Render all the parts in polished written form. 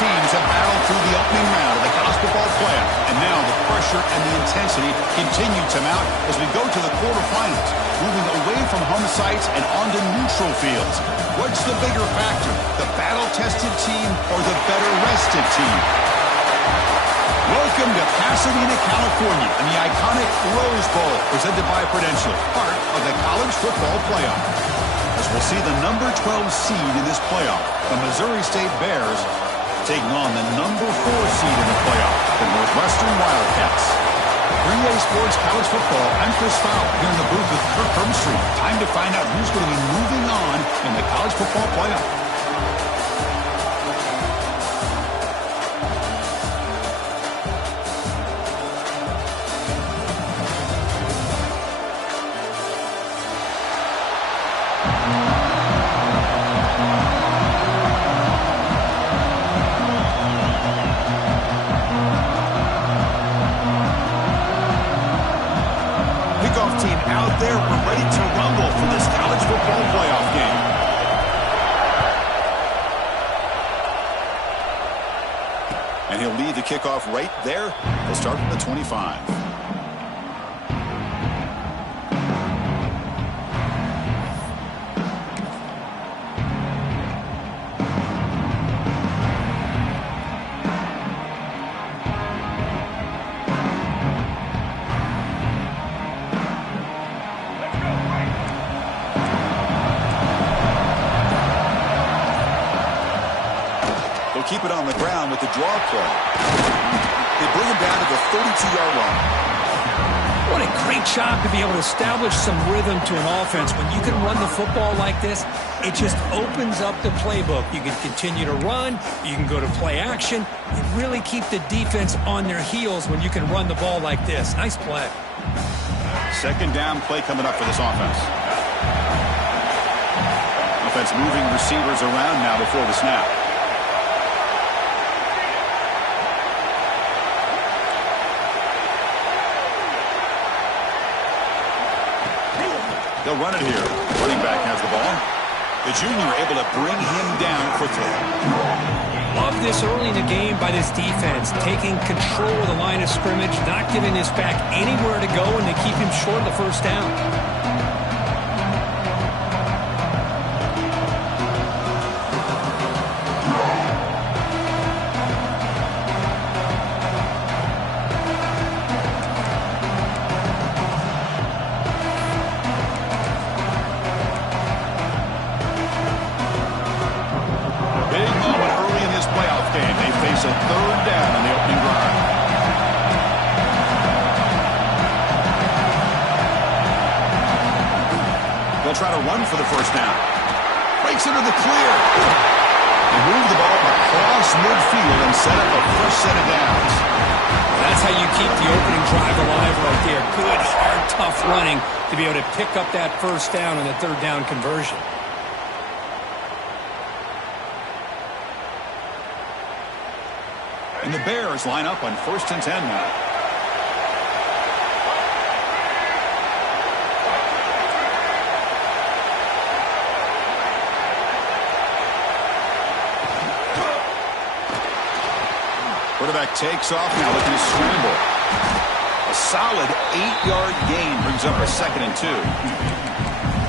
teams have battled through the opening round of the college football playoff, and now the pressure and the intensity continue to mount as we go to the quarterfinals, moving away from home sites and onto neutral fields. What's the bigger factor, the battle-tested team or the better-rested team? Welcome to Pasadena, California, and the iconic Rose Bowl, presented by Prudential, part of the college football playoff. As we'll see the number 12 seed in this playoff, the Missouri State Bears, taking on the number 4 seed in the playoff, the Northwestern Wildcats. 3A Sports College Football, I'm Chris Fowler, here in the booth with Kirk Hermstreet. Time to find out who's going to be moving on in the college football playoff. And he'll lead the kickoff right there. They'll start from the 25. Keep it on the ground with the draw play. They bring him down to the 32-yard line. What a great job to be able to establish some rhythm to an offense. When you can run the football like this, it just opens up the playbook. You can continue to run. You can go to play action. You really keep the defense on their heels when you can run the ball like this. Nice play. Second down play coming up for this offense. Offense moving receivers around now before the snap. They'll run it here. Running back has the ball. The junior able to bring him down quickly. Love this early in the game by this defense. Taking control of the line of scrimmage, not giving this back anywhere to go, and to keep him short of the first down. A third down on the opening drive. They'll try to run for the first down. Breaks into the clear. They move the ball across midfield and set up a fresh set of downs. That's how you keep the opening drive alive right there. Good, hard, tough running to be able to pick up that first down on the third down conversion. And the Bears line up on 1st and 10 now. Quarterback takes off now looking to scramble. A solid 8-yard gain brings up a 2nd and 2.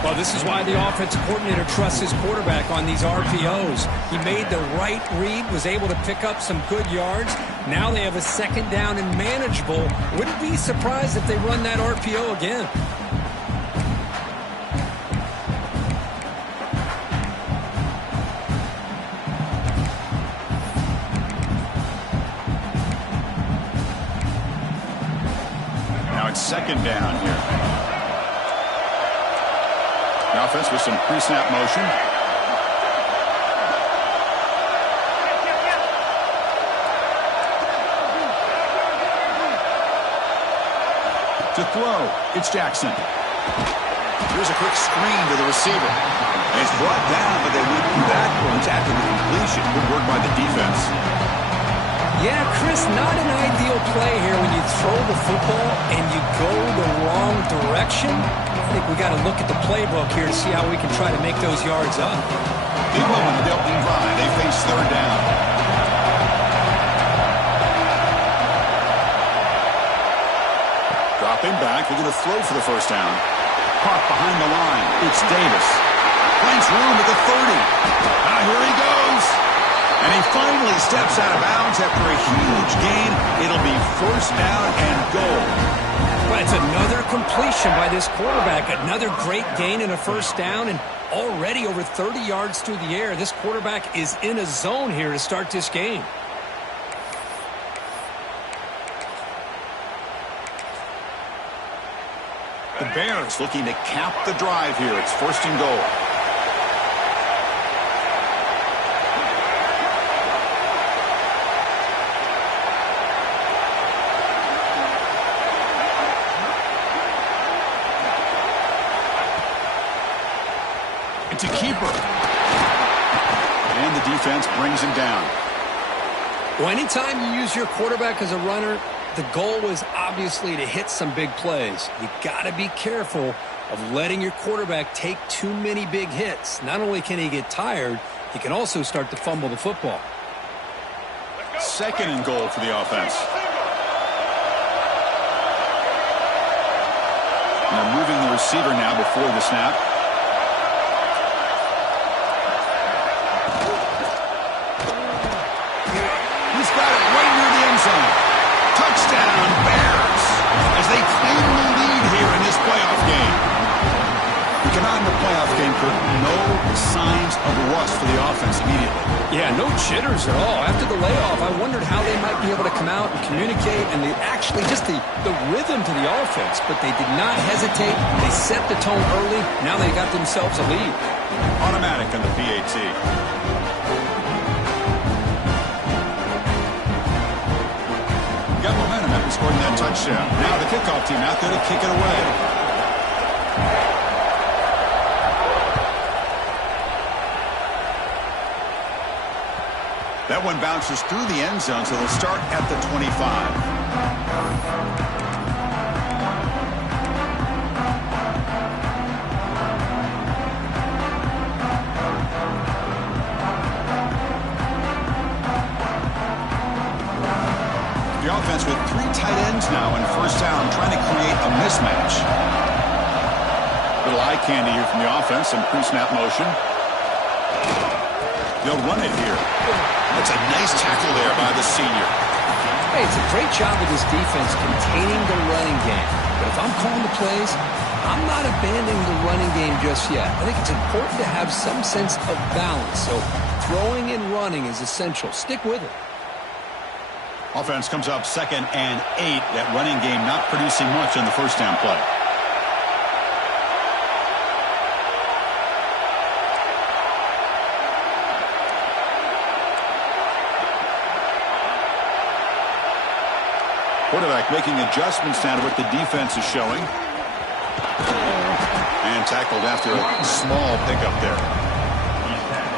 Well, this is why the offensive coordinator trusts his quarterback on these RPOs. He made the right read, was able to pick up some good yards. Now they have a 2nd down and manageable. Wouldn't be surprised if they run that RPO again. Now it's 2nd down here. The offense with some pre-snap motion. To throw, it's Jackson. Here's a quick screen to the receiver. And it's brought down, but they went backwards after the completion. Good work by the defense. Yeah, Chris, not an ideal play here when you throw the football and you go the wrong direction. I think we got to look at the playbook here to see how we can try to make those yards up. Big moment in the opening drive. They face 3rd down. Dropping back, looking to throw for the first down. Caught behind the line. It's Davis. Finds room at the 30. Here he goes. And he finally steps out of bounds after a huge gain. It'll be first down and goal. Well, it's another completion by this quarterback. Another great gain and a first down, and already over 30 yards through the air. This quarterback is in a zone here to start this game. The Bears looking to cap the drive here. It's first and goal. It's a keeper. And the defense brings him down. Well, anytime you use your quarterback as a runner, the goal is obviously to hit some big plays. You got to be careful of letting your quarterback take too many big hits. Not only can he get tired, he can also start to fumble the football. Second and goal for the offense. And they're moving the receiver now before the snap. He's got it right near the end zone. Touchdown, Bears, as they claim the lead here in this playoff game. We come out in the playoff game, Kirk, no signs of rust for the offense immediately. Yeah, no jitters at all. After the layoff, I wondered how they might be able to come out and communicate, and they actually just the rhythm to the offense, but they did not hesitate. They set the tone early. Now they got themselves a lead. Automatic on the PAT. Got momentum after scoring that touchdown. Now the kickoff team out there to kick it away. That one bounces through the end zone, so they'll start at the 25. The offense with three tight ends now in first down, trying to create a mismatch. Little eye candy here from the offense, some pre-snap motion. They'll run it here. That's a nice tackle there by the senior. Hey, it's a great job of this defense containing the running game. But if I'm calling the plays, I'm not abandoning the running game just yet. I think it's important to have some sense of balance. So throwing and running is essential. Stick with it. Offense comes up 2nd and 8. That running game not producing much on the first down play. Quarterback making adjustments now to what the defense is showing. And tackled after a small pickup there.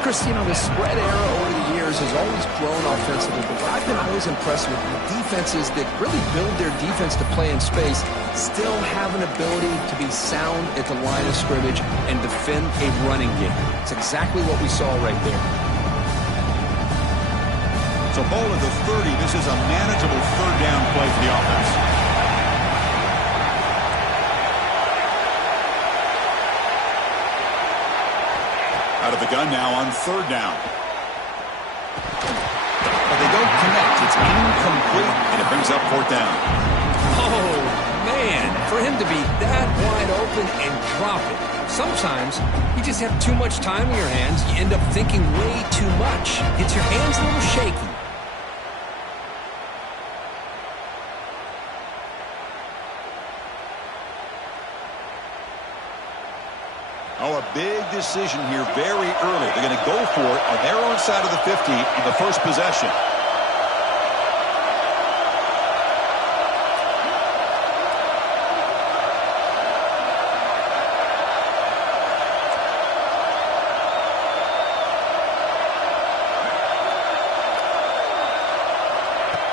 Chris, you know, the spread era over the years has always grown offensively, but what I've been always impressed with the defenses that really build their defense to play in space still have an ability to be sound at the line of scrimmage and defend a running game. It's exactly what we saw right there. So ball at the 30. This is a manageable third down play for the offense. Out of the gun now on third down. But they don't connect. It's incomplete, and it brings up fourth down. Oh, man, for him to be that wide open and drop it. Sometimes you just have too much time in your hands. You end up thinking way too much. Gets your hands a little shaky. Oh, a big decision here very early. They're going to go for it on their own side of the 50 on the first possession.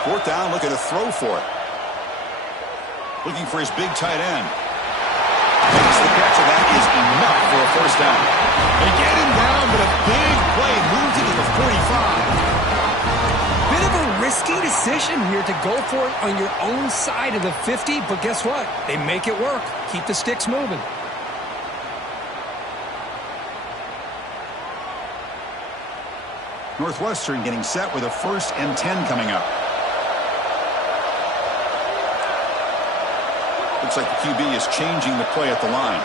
Fourth down, looking to throw for it. Looking for his big tight end. Makes the catch, and that is enough for a first down. They get him down, but a big play moves it to the 45. Bit of a risky decision here to go for it on your own side of the 50, but guess what? They make it work. Keep the sticks moving. Northwestern getting set with a 1st and 10 coming up. Looks like the QB is changing the play at the line.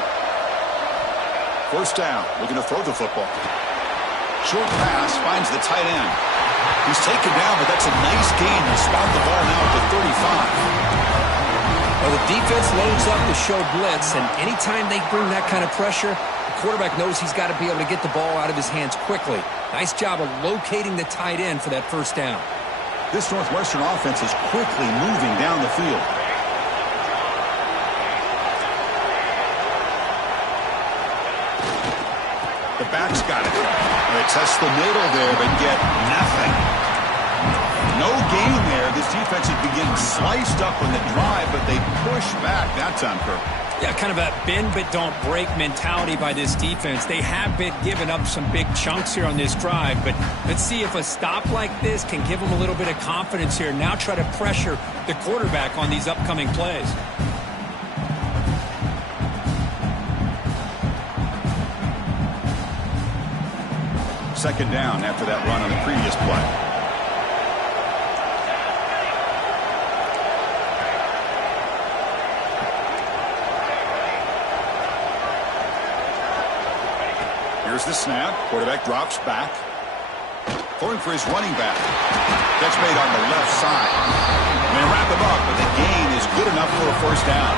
1st down, looking to throw the football. Short pass, finds the tight end. He's taken down, but that's a nice gain. They spot the ball now at the 35. Well, the defense loads up to show blitz, and anytime they bring that kind of pressure, the quarterback knows he's got to be able to get the ball out of his hands quickly. Nice job of locating the tight end for that 1st down. This Northwestern offense is quickly moving down the field. The back's got it. They test the middle there, but get nothing. No gain there. This defense has been getting sliced up on the drive, but they push back that time, Kirk. Yeah, kind of a bend but don't break mentality by this defense. They have been giving up some big chunks here on this drive, but let's see if a stop like this can give them a little bit of confidence here. Now try to pressure the quarterback on these upcoming plays. Second down after that run on the previous play. Here's the snap. Quarterback drops back. Throwing for his running back. Catch made on the left side. They wrap him up, but the gain is good enough for a 1st down.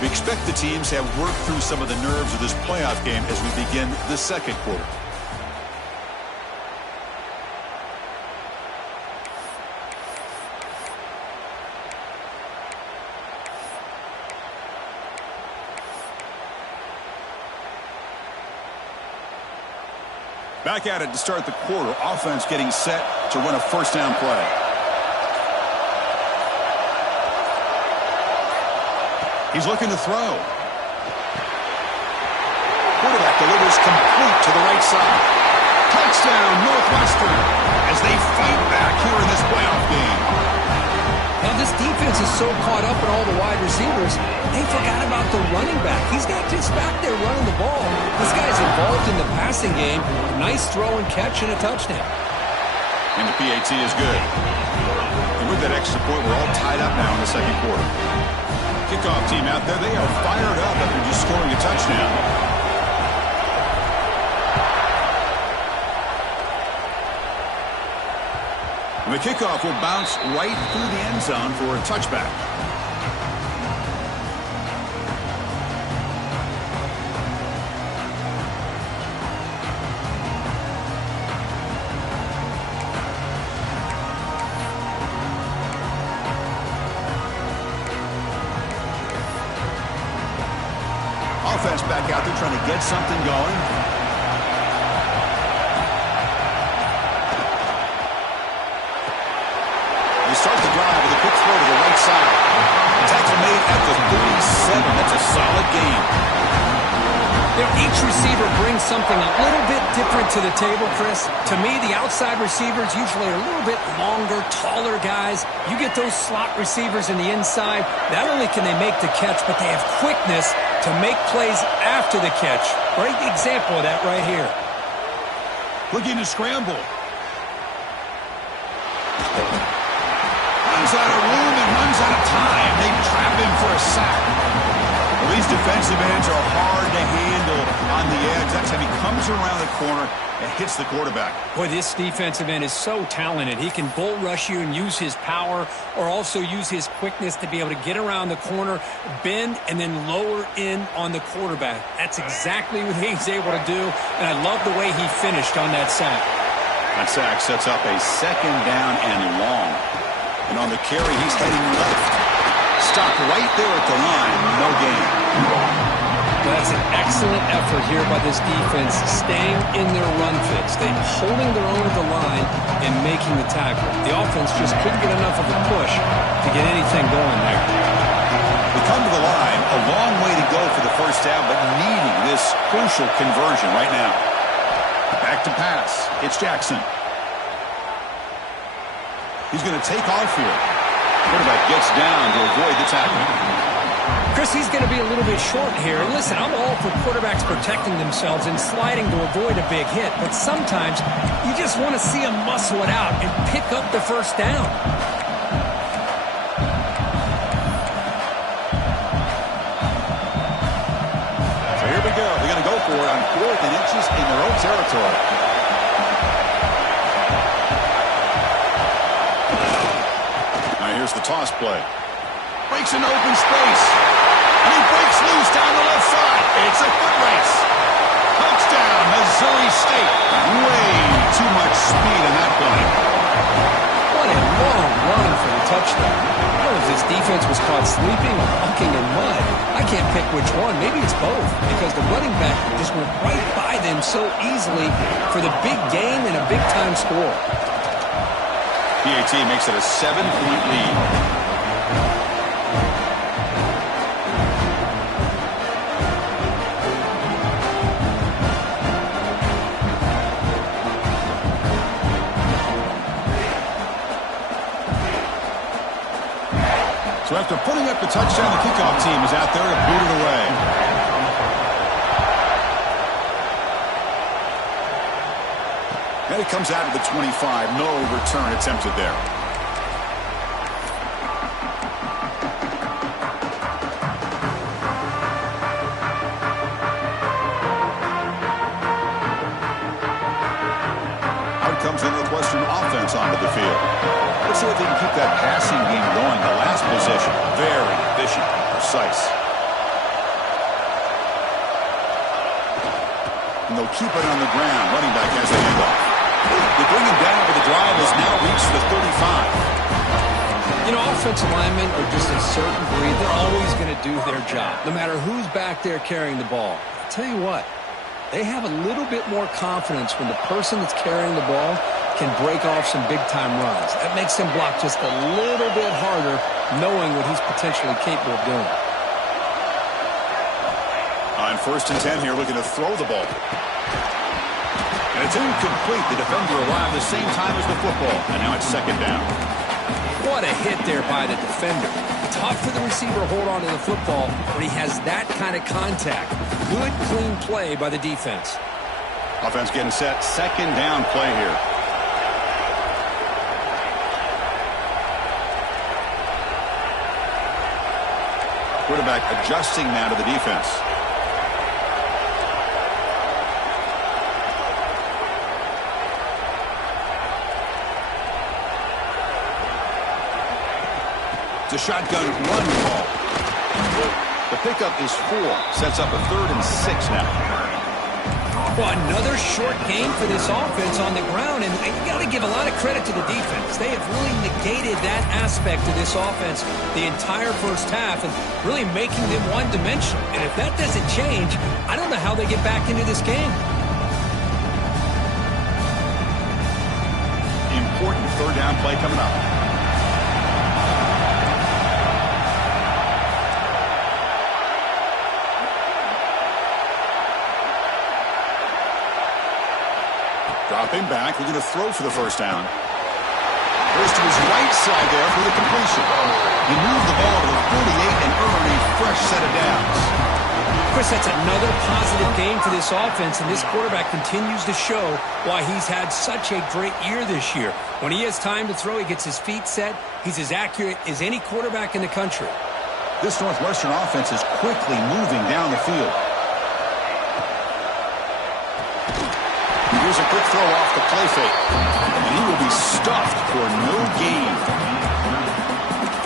We expect the teams to have worked through some of the nerves of this playoff game as we begin the 2nd quarter. Back at it to start the quarter. Offense getting set to run a 1st down play. He's looking to throw. Quarterback delivers complete to the right side. Touchdown, Northwestern, as they fight back here in this playoff game. Now, this defense is so caught up in all the wide receivers, they forgot about the running back. He's not just back there running the ball. This guy's involved in the passing game. Nice throw and catch and a touchdown. And the PAT is good. And with that extra point, we're all tied up now in the 2nd quarter. Kickoff team out there, they are fired up after just scoring a touchdown. And the kickoff will bounce right through the end zone for a touchback. Offense back out there trying to get something going. They start the drive with a quick throw to the right side. Tackle made at the 37. That's a solid gain. Each receiver brings something a little bit different to the table, Chris. To me, the outside receivers usually are a little bit longer, taller guys. You get those slot receivers in the inside. Not only can they make the catch, but they have quickness to make plays after the catch. Great example of that right here. Looking to scramble. Runs out of room and runs out of time. They trap him for a sack. Well, these defensive ends are hard to handle on the edge. That's how he comes around the corner and hits the quarterback. Boy, this defensive end is so talented. He can bull rush you and use his power, or also use his quickness to be able to get around the corner, bend, and then lower in on the quarterback. That's exactly what he's able to do, and I love the way he finished on that sack. That sack sets up a 2nd down and long. And on the carry, he's heading left. Stopped right there at the line. No gain. That's an excellent effort here by this defense, staying in their run fits. They're holding their own at the line and making the tackle. The offense just couldn't get enough of a push to get anything going there. We come to the line, a long way to go for the first down, but needing this crucial conversion right now. Back to pass. It's Jackson. He's going to take off here. Quarterback gets down to avoid the tackle. Chris, he's going to be a little bit short here. And listen, I'm all for quarterbacks protecting themselves and sliding to avoid a big hit. But sometimes you just want to see them muscle it out and pick up the first down. So here we go. They're going to go for it on 4th and inches in their own territory. Now here's the toss play. Breaks an open space. And he breaks loose down the left side. It's a foot race. Touchdown, Missouri State. Way too much speed in that play. What a long run for the touchdown. I don't know if this defense was caught sleeping or walking in mud. I can't pick which one. Maybe it's both, because the running back just went right by them so easily for the big game and a big-time score. PAT makes it a 7-point lead. So after putting up the touchdown, the kickoff team is out there to boot it away. And it comes out to the 25. No return attempted there. Out comes the Northwestern offense onto the field. Let's see if they can keep that passing game going. The last possession, very efficient and precise. And they'll keep it on the ground. Running back has the handoff. They bring him down, but the drive has now reached the 35. You know, offensive linemen are just a certain breed. They're always going to do their job, no matter who's back there carrying the ball. I'll tell you what, they have a little bit more confidence when the person that's carrying the ball can break off some big-time runs. That makes him block just a little bit harder, knowing what he's potentially capable of doing. On 1st and 10 here, looking to throw the ball. And it's incomplete. The defender arrived the same time as the football. And now it's 2nd down. What a hit there by the defender. Tough for the receiver to hold on to the football when he has that kind of contact. Good, clean play by the defense. Offense getting set. 2nd down play here. Quarterback adjusting now to the defense. It's a shotgun run call. The pickup is 4. Sets up a 3rd and 6 now. Well, another short game for this offense on the ground, and you got to give a lot of credit to the defense. They have really negated that aspect of this offense the entire first half and really making them one-dimensional. And if that doesn't change, I don't know how they get back into this game. Important 3rd down play coming up. Dropping back, looking to throw for the first down. Goes to his right side there for the completion. He moved the ball to the 48 and earned a fresh set of downs. Chris, that's another positive game for this offense, and this quarterback continues to show why he's had such a great year this year. When he has time to throw, he gets his feet set. He's as accurate as any quarterback in the country. This Northwestern offense is quickly moving down the field. Here's a quick throw off the play fake. And he will be stuffed for no gain.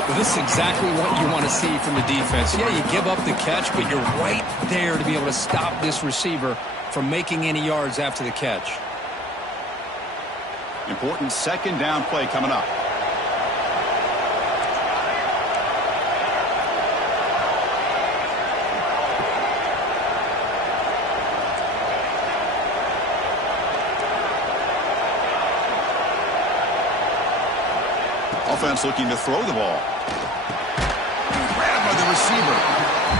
Well, this is exactly what you want to see from the defense. Yeah, you give up the catch, but you're right there to be able to stop this receiver from making any yards after the catch. Important 2nd down play coming up. Offense looking to throw the ball. Grabbed by the receiver.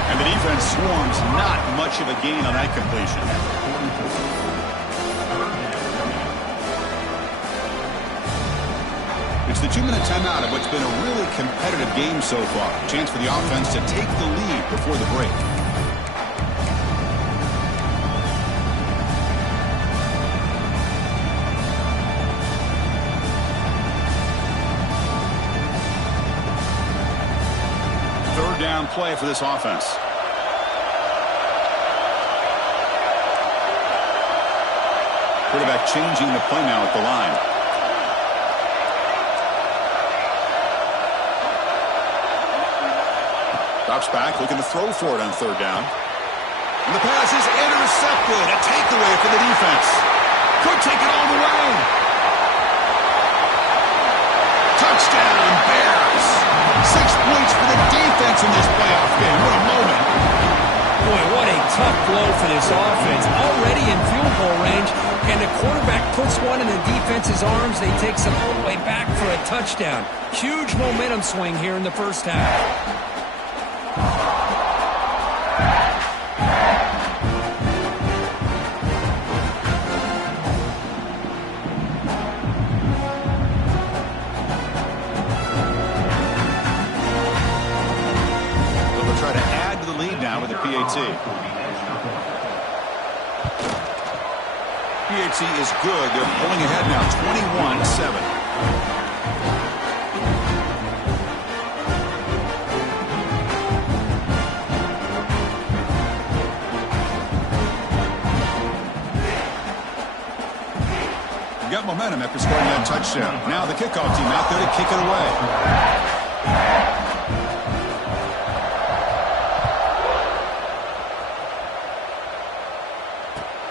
And the defense swarms. Not much of a gain on that completion. It's the 2-minute timeout of what's been a really competitive game so far. Chance for the offense to take the lead before the break. Third down play for this offense. Quarterback changing the play now at the line. Drops back, looking to throw for it on third down. And the pass is intercepted. A takeaway for the defense. Could take it all the way. Touchdown, Bears. 6 points for the defense in this playoff game. What a moment. Boy, what a tough blow for this offense. Already in field goal range, and the quarterback puts one in the defense's arms. They takes it all the way back for a touchdown. Huge momentum swing here in the first half. Try to add to the lead now with the PAT. PAT is good. They're pulling ahead now, 21-7. Got momentum after scoring that touchdown. Now the kickoff team out there to kick it away.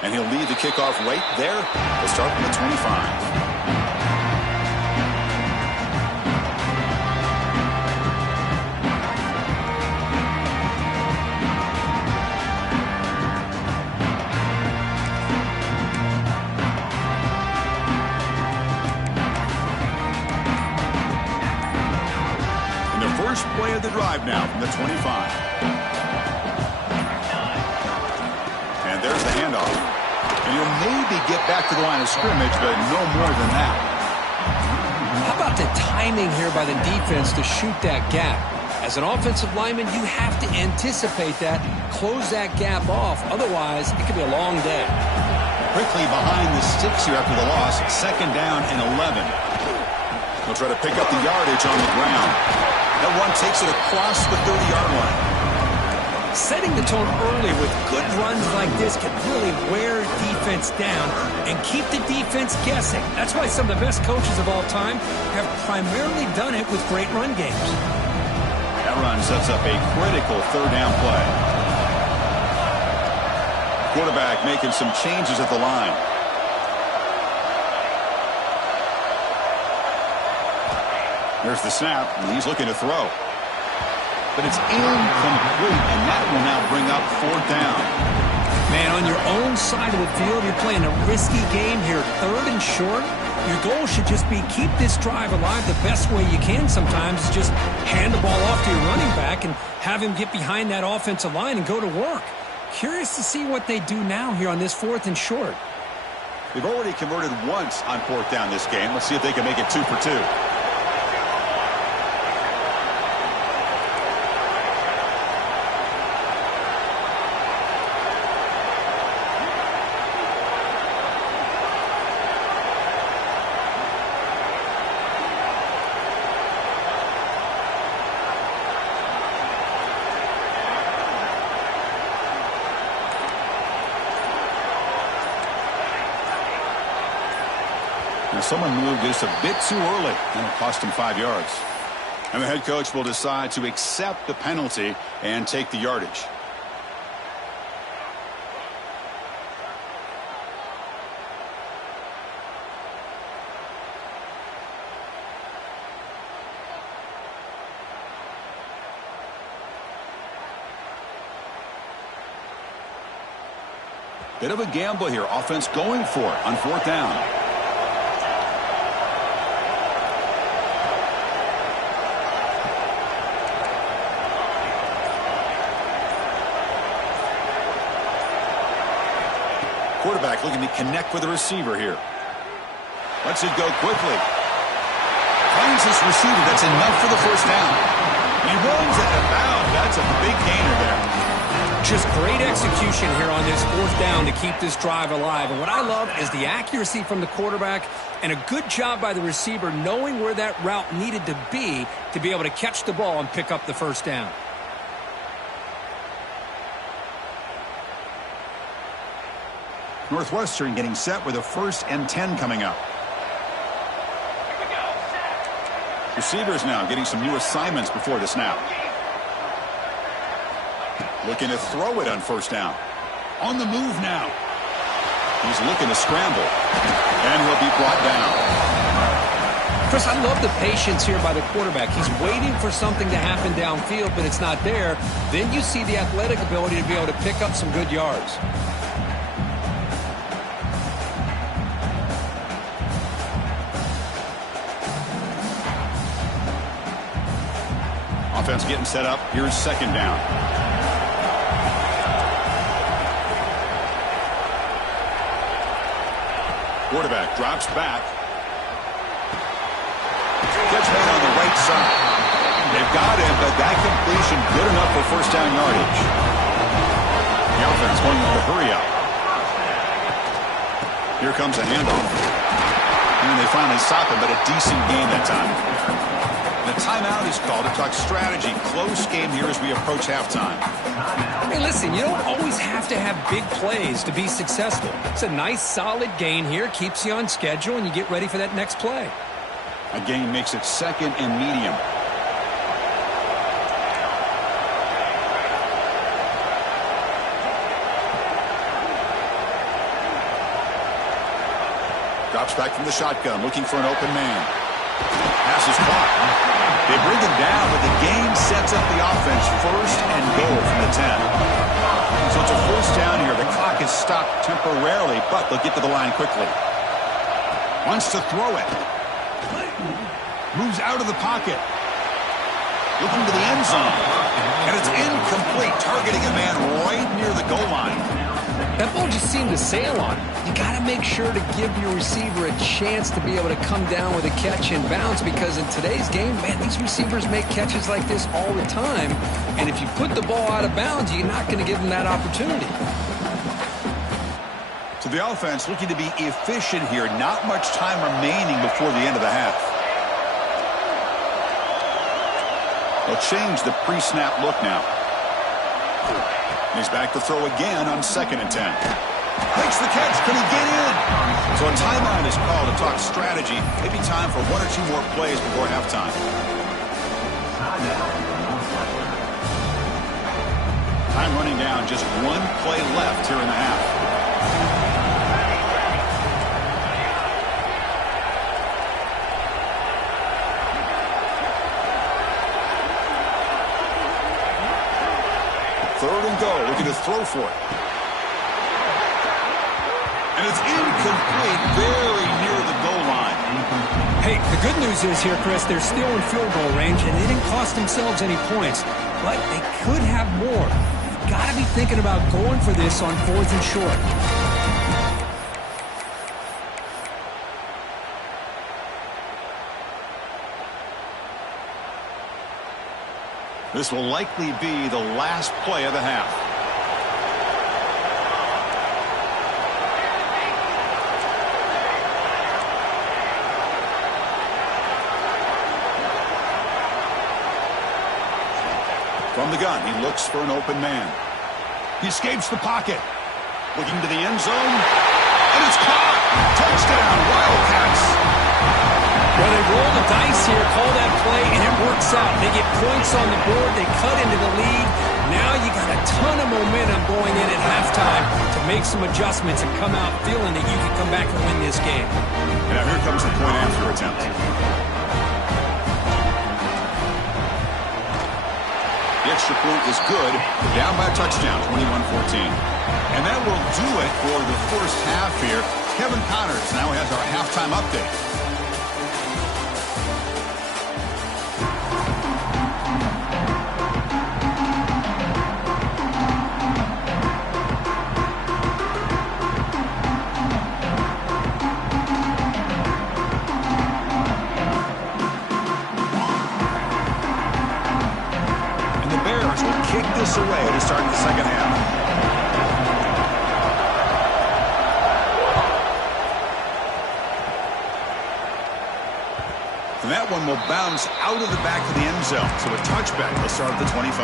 And he'll lead the kickoff right there to start from the 25. And the first play of the drive now from the 25. And there's the handoff. And you'll maybe get back to the line of scrimmage, but no more than that. How about the timing here by the defense to shoot that gap? As an offensive lineman, you have to anticipate that, close that gap off. Otherwise, it could be a long day. Quickly behind the sticks here after the loss. 2nd down and 11. They'll try to pick up the yardage on the ground. That one takes it across the 30-yard line. Setting the tone early with good runs like this can really wear defense down and keep the defense guessing. That's why some of the best coaches of all time have primarily done it with great run games. That run sets up a critical 3rd down play. Quarterback making some changes at the line. There's the snap, and he's looking to throw. But it's incomplete, and that will now bring up 4th down. Man, on your own side of the field, you're playing a risky game here. 3rd and short. Your goal should just be keep this drive alive the best way you can sometimes is just hand the ball off to your running back and have him get behind that offensive line and go to work. Curious to see what they do now here on this 4th and short. They've already converted once on 4th down this game. Let's see if they can make it 2 for 2. Now someone moved just a bit too early, and it cost him 5 yards. And the head coach will decide to accept the penalty and take the yardage. Bit of a gamble here. Offense going for it on 4th down. Quarterback looking to connect with the receiver here. Lets it go quickly. Finds this receiver. That's enough for the first down. He runs out of bounds. That's a big gainer there. Just great execution here on this fourth down to keep this drive alive. And what I love is the accuracy from the quarterback and a good job by the receiver knowing where that route needed to be able to catch the ball and pick up the first down. Northwestern getting set with a 1st and 10 coming up. Receivers now getting some new assignments before the snap. Looking to throw it on first down. On the move now. He's looking to scramble. And will be brought down. Chris, I love the patience here by the quarterback. He's waiting for something to happen downfield, but it's not there. Then you see the athletic ability to be able to pick up some good yards. Offense getting set up. Here's 2nd down. Quarterback drops back. Catch made on the right side. They've got him, but that completion good enough for first down yardage. The offense going with the hurry up. Here comes a handoff. And they finally stop him, but a decent gain that time. The timeout is called to talk strategy. Close game here as we approach halftime. Hey, listen, you don't always have to have big plays to be successful. It's a nice, solid gain here. Keeps you on schedule, and you get ready for that next play. A gain makes it 2nd and medium. Drops back from the shotgun, looking for an open man. Pass is caught. They bring him down, but the gain sets up the offense 1st and goal from the 10. So it's a first down here. The clock is stopped temporarily, but they'll get to the line quickly. Wants to throw it. Moves out of the pocket. Looking to the end zone. And it's incomplete, targeting a man right near the goal line. That ball just seemed to sail on him. You got to make sure to give your receiver a chance to be able to come down with a catch and bounce, because in today's game, man, these receivers make catches like this all the time. And if you put the ball out of bounds, you're not going to give them that opportunity. So the offense looking to be efficient here. Not much time remaining before the end of the half. They'll change the pre-snap look now. He's back to throw again on 2nd and 10. Makes the catch. Can he get in? So a timeout is called to talk strategy. Maybe time for 1 or 2 more plays before halftime. Time running down. Just 1 play left here in the half. Third and goal, looking to throw for it. And it's incomplete, very near the goal line. Hey, the good news is here, Chris, they're still in field goal range, and they didn't cost themselves any points. But they could have more. You've got to be thinking about going for this on 4th and short. This will likely be the last play of the half. From the gun, he looks for an open man. He escapes the pocket. Looking to the end zone. And it's caught. Touchdown, Wildcats. Well, they roll the dice here, call that play, and it works out. They get points on the board. They cut into the lead. Now you got a ton of momentum going in at halftime to make some adjustments and come out feeling that you can come back and win this game. And now here comes the point after attempt. The extra point is good. Down by a touchdown, 21-14. And that will do it for the first half here. Kevin Connors now has our halftime update. points away to start the second half. And that one will bounce out of the back of the end zone. So a touchback will start at the 25.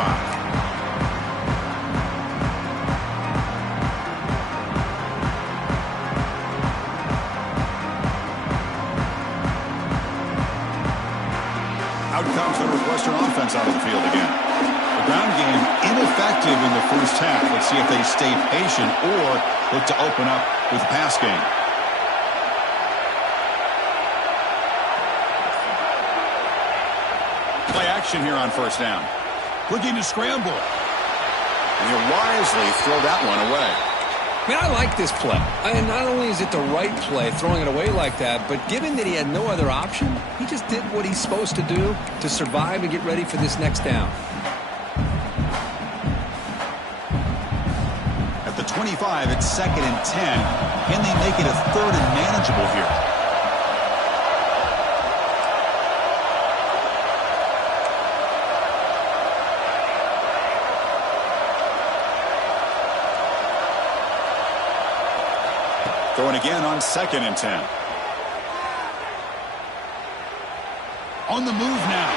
Out comes the Northwestern offense out of the field again. The ground game ineffective in the first half. Let's see if they stay patient or look to open up with the pass game. Play action here on first down. Looking to scramble. And he'll wisely throw that one away. Man, I like this play. And not only is it the right play, throwing it away like that, but given that he had no other option, he just did what he's supposed to do to survive and get ready for this next down. At the 25, it's 2nd and 10. Can they make it a 3rd and manageable here? Throwing again on 2nd and 10. On the move now.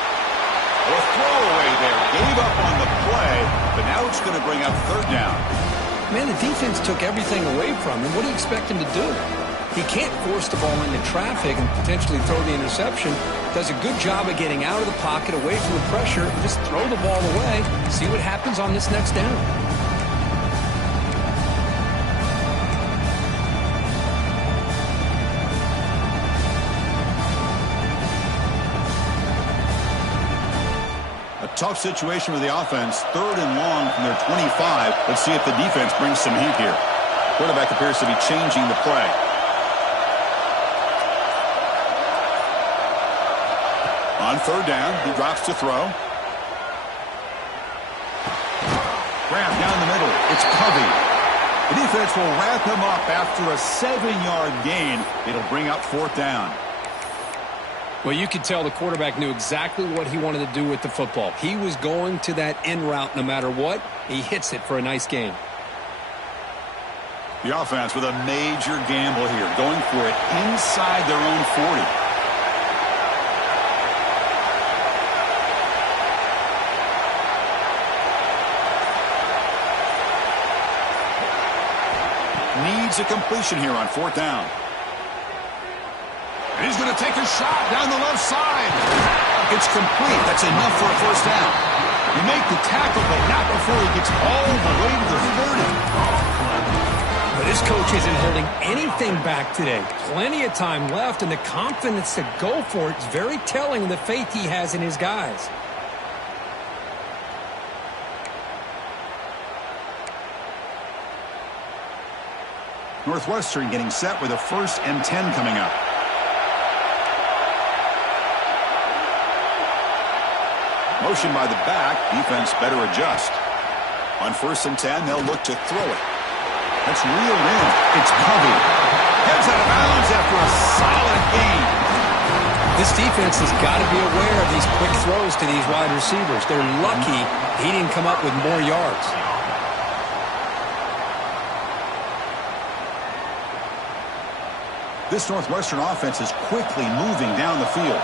A throwaway there. Gave up on the play, but now it's going to bring up 3rd down. Man, the defense took everything away from him. What do you expect him to do? He can't force the ball into traffic and potentially throw the interception. Does a good job of getting out of the pocket, away from the pressure, just throw the ball away, see what happens on this next down. Tough situation with the offense. 3rd and long from their 25. Let's see if the defense brings some heat here. Quarterback appears to be changing the play. On 3rd down, he drops to throw. Grab down the middle. It's Covey. The defense will wrap him up after a 7-yard gain. It'll bring up 4th down. Well, you could tell the quarterback knew exactly what he wanted to do with the football. He was going to that end route no matter what. He hits it for a nice gain. The offense with a major gamble here, going for it inside their own 40. Needs a completion here on 4th down. And he's going to take a shot down the left side. It's complete. That's enough for a 1st down. You make the tackle, but not before he gets all the way to the 30. But this coach isn't holding anything back today. Plenty of time left, and the confidence to go for it is very telling of the faith he has in his guys. Northwestern getting set with a 1st and 10 coming up. Motion by the back. Defense better adjust. On 1st and 10, they'll look to throw it. That's reeled in. It's Covey. Heads out of bounds after a solid gain. This defense has got to be aware of these quick throws to these wide receivers. They're lucky he didn't come up with more yards. This Northwestern offense is quickly moving down the field.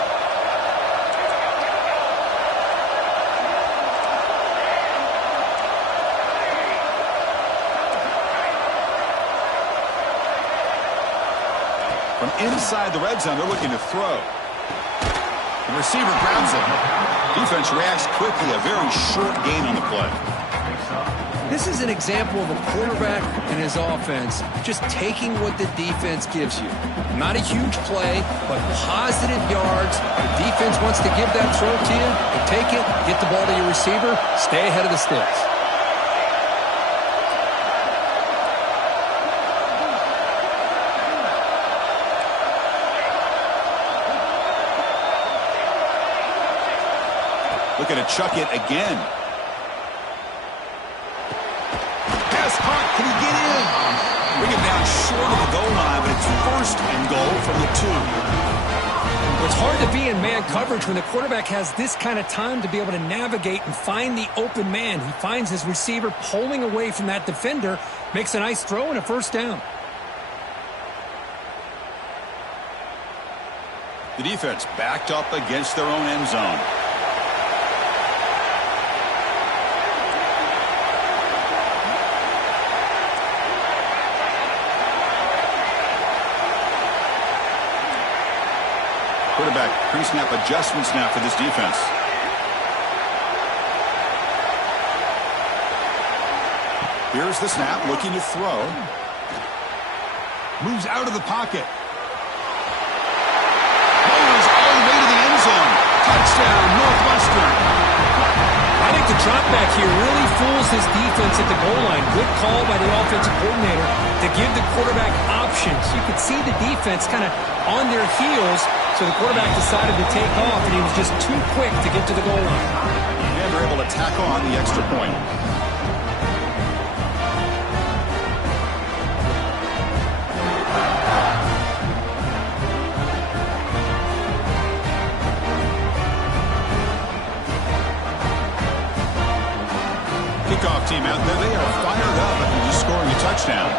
From inside the red zone, they're looking to throw. The receiver grabs it. Defense reacts quickly. A very short gain on the play. This is an example of a quarterback and his offense just taking what the defense gives you. Not a huge play, but positive yards. The defense wants to give that throw to you. You take it, get the ball to your receiver, stay ahead of the sticks. Looking to chuck it again. Pass caught. Can he get in? Bring him down short of the goal line, but it's 1st and goal from the 2. Well, it's hard to be in man coverage when the quarterback has this kind of time to be able to navigate and find the open man. He finds his receiver pulling away from that defender, makes a nice throw and a first down. The defense backed up against their own end zone. Quarterback pre-snap adjustments now for this defense. Here's the snap, looking to throw. Moves out of the pocket. Goes all the way to the end zone. Touchdown, Northwestern. I think the drop back here really fools this defense at the goal line. Good call by the offensive coordinator to give the quarterback options. You could see the defense kind of on their heels, so the quarterback decided to take off, and he was just too quick to get to the goal line. And they're able to tack on the extra point. Kickoff team out there, they are fired up after just scoring a touchdown.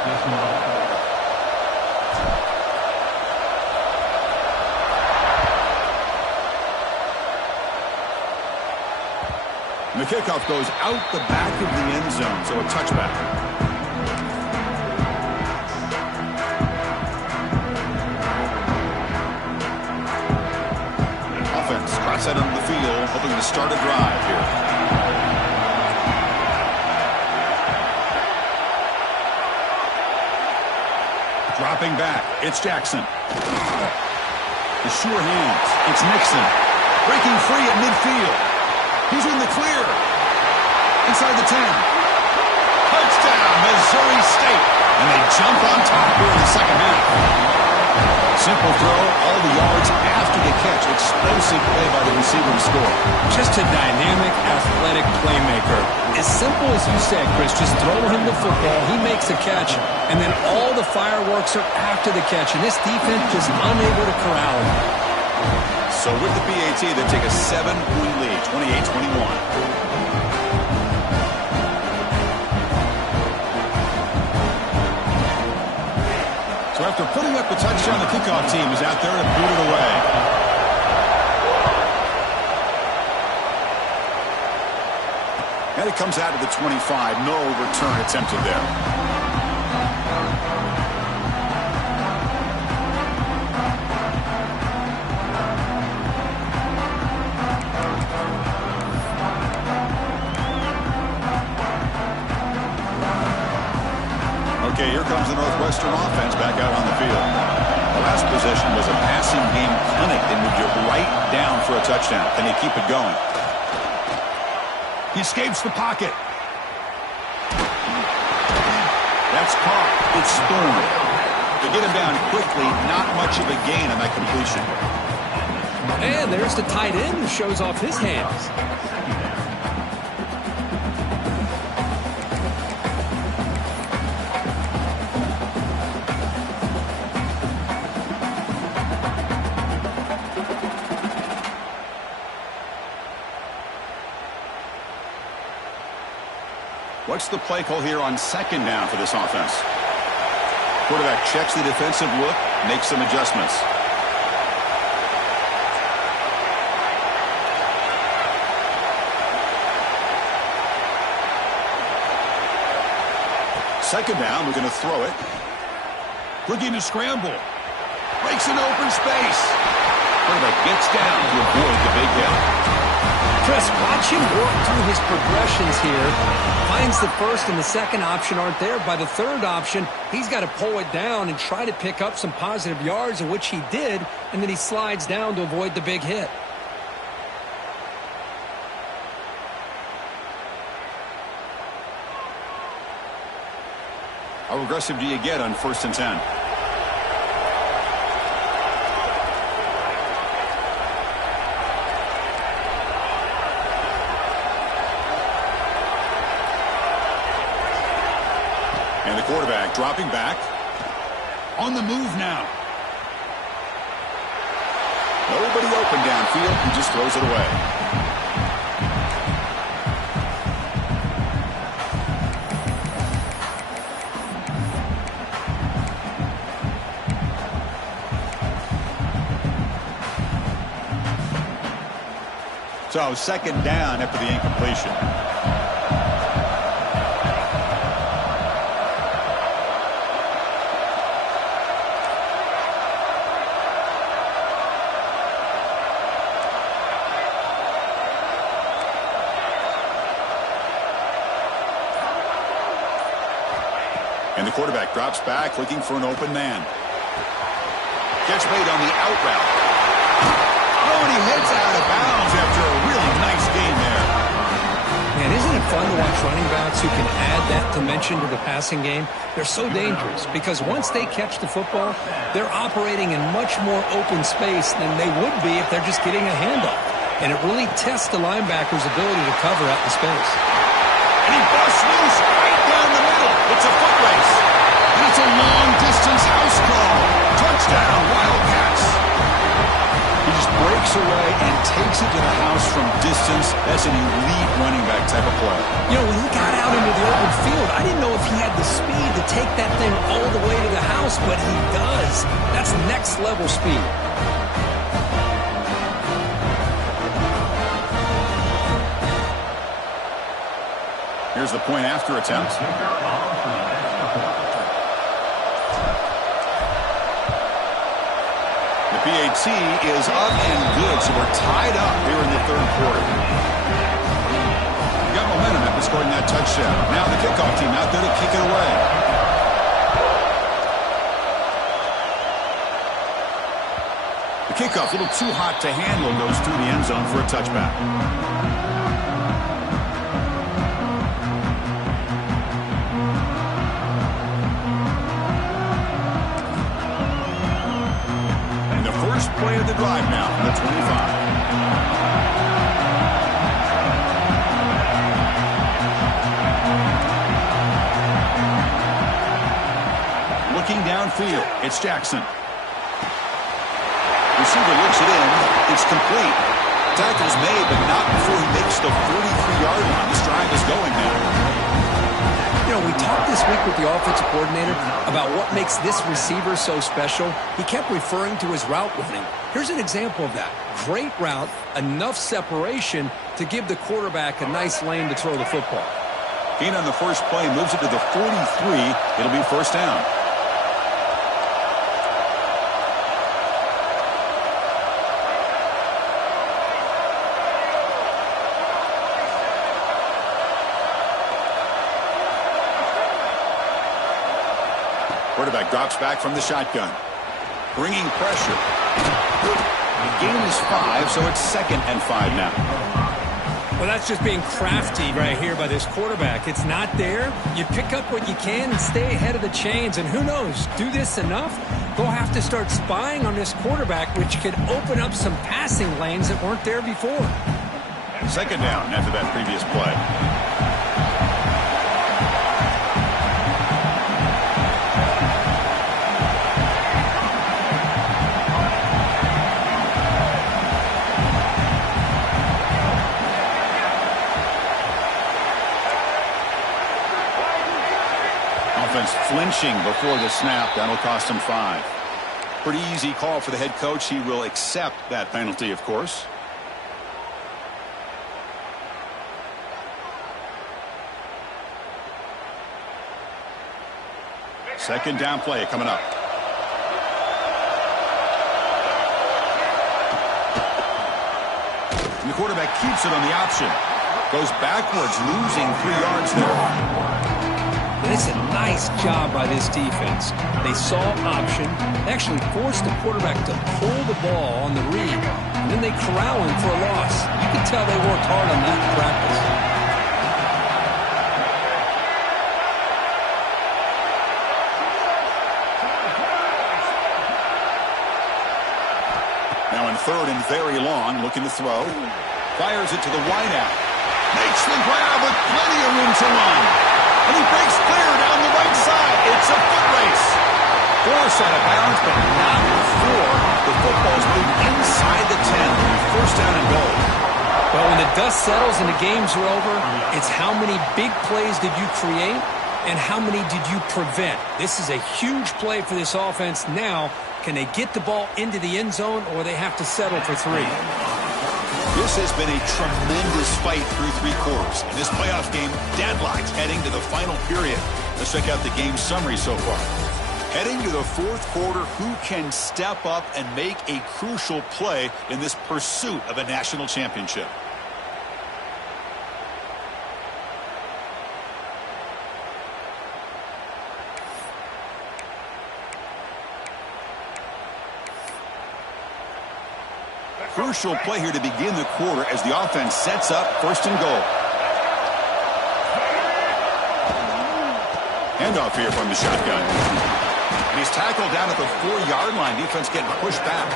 The kickoff goes out the back of the end zone, so a touchback. Offense cross out onto the field, hoping to start a drive here. Dropping back, it's Jackson. The sure hands, it's Nixon. Breaking free at midfield. He's in the clear. Inside the 10. Touchdown, Missouri State. And they jump on top here in the second half. Simple throw, all the yards after the catch. Explosive play by the receiver to score. Just a dynamic, athletic playmaker. As simple as you said, Chris, just throw him the football. He makes a catch, and then all the fireworks are after the catch. And this defense just unable to corral him. So with the PAT, they take a 7-point lead, 28-21. So after putting up the touchdown, the kickoff team is out there to boot it away. And it comes out of the 25. No return attempted there. Okay, here comes the Northwestern offense back out on the field. The last possession was a passing game clinic. They moved it right down for a touchdown. Can they keep it going? He escapes the pocket. That's caught. It's Storm. To get him down quickly, not much of a gain on that completion. And there's the tight end who shows off his hands. What's the play call here on second down for this offense? Quarterback checks the defensive look, makes some adjustments. Second down, we're going to throw it. Looking to scramble. Breaks an open space. Quarterback gets down to avoid the big hit. Chris, watch him work through his progressions here. Finds the first and the second option aren't there. By the third option, he's got to pull it down and try to pick up some positive yards, which he did, and then he slides down to avoid the big hit. How aggressive do you get on 1st and 10? And the quarterback dropping back. On the move now. Nobody open downfield. He just throws it away. So second down after the incompletion. And the quarterback drops back looking for an open man. Catch made on the out route. Oh, and he heads out of bounds after a really nice game there. Man, isn't it fun to watch running backs who can add that dimension to the passing game? They're so dangerous because once they catch the football, they're operating in much more open space than they would be if they're just getting a handoff. And it really tests the linebacker's ability to cover out the space. And he busts loose right down the middle. It's a foot race. And it's a long-distance house call. Touchdown, Wildcats. He just breaks away and takes it to the house from distance. That's an elite running back type of play. You know, when he got out into the open field, I didn't know if he had the speed to take that thing all the way to the house, but he does. That's next-level speed. Here's the point after attempt. The PAT is up and good, so we're tied up here in the third quarter. We got momentum after scoring that touchdown. Now the kickoff team out there to kick it away. The kickoff a little too hot to handle, goes through the end zone for a touchback. Play of the drive now from the 25. Looking downfield, it's Jackson. Receiver looks it in. It's complete. Tackle's made, but not before he makes the 43-yard line. This drive is going now. You know, we talked this week with the offensive coordinator about what makes this receiver so special. He kept referring to his route running. Here's an example of that. Great route, enough separation to give the quarterback a nice lane to throw the football. Gain on the first play, moves it to the 43. It'll be first down. Quarterback drops back from the shotgun. Bringing pressure. The gain is 5, so it's 2nd and 5 now. Well, that's just being crafty right here by this quarterback. It's not there. You pick up what you can and stay ahead of the chains. And who knows, do this enough, they'll have to start spying on this quarterback, which could open up some passing lanes that weren't there before. Second down after that previous play. Flinching before the snap. That'll cost him 5. Pretty easy call for the head coach. He will accept that penalty, of course. Second down play coming up. And the quarterback keeps it on the option. Goes backwards, losing 3 yards there. It's a nice job by this defense. They saw option, they actually forced the quarterback to pull the ball on the read, and then they corral him for a loss. You can tell they worked hard on that in practice. Now in 3rd and very long, looking to throw. Fires it to the wideout. Makes the grab with plenty of room to run. And he breaks clear down the right side. It's a foot race. 4 Close out of bounds, but not before the football's moved inside the 10. First down and goal. Well, when the dust settles and the games are over, it's how many big plays did you create and how many did you prevent. This is a huge play for this offense. Now, can they get the ball into the end zone or they have to settle for 3? This has been a tremendous fight through 3 quarters. In this playoff game, deadlocked heading to the final period. Let's check out the game summary so far. Heading to the 4th quarter, who can step up and make a crucial play in this pursuit of a national championship? Crucial play here to begin the quarter as the offense sets up 1st and goal. Handoff here from the shotgun. And he's tackled down at the 4-yard line. Defense getting pushed back.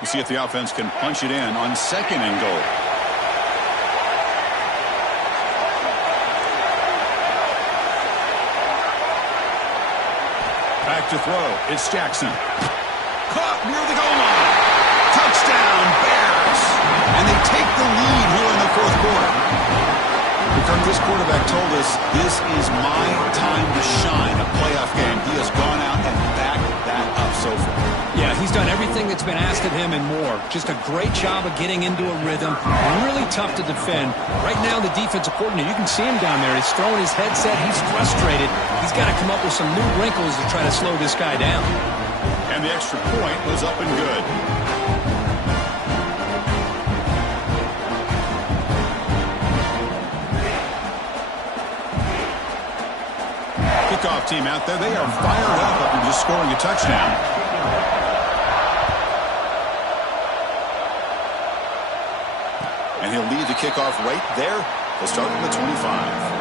We'll see if the offense can punch it in on 2nd and goal. Back to throw. It's Jackson. Caught near the goal line. Touchdown, Bears. And they take the lead here in the 4th quarter. Because this quarterback told us this is my time to shine, a playoff game. He has gone out and backed that up so far. Yeah, he's done everything that's been asked of him and more. Just a great job of getting into a rhythm. Really tough to defend. Right now, the defensive coordinator, you can see him down there. He's throwing his headset. He's frustrated. He's got to come up with some new wrinkles to try to slow this guy down. And the extra point was up and good. Kickoff team out there. They are fired up after just scoring a touchdown. And he'll lead the kickoff right there. They'll start from the 25.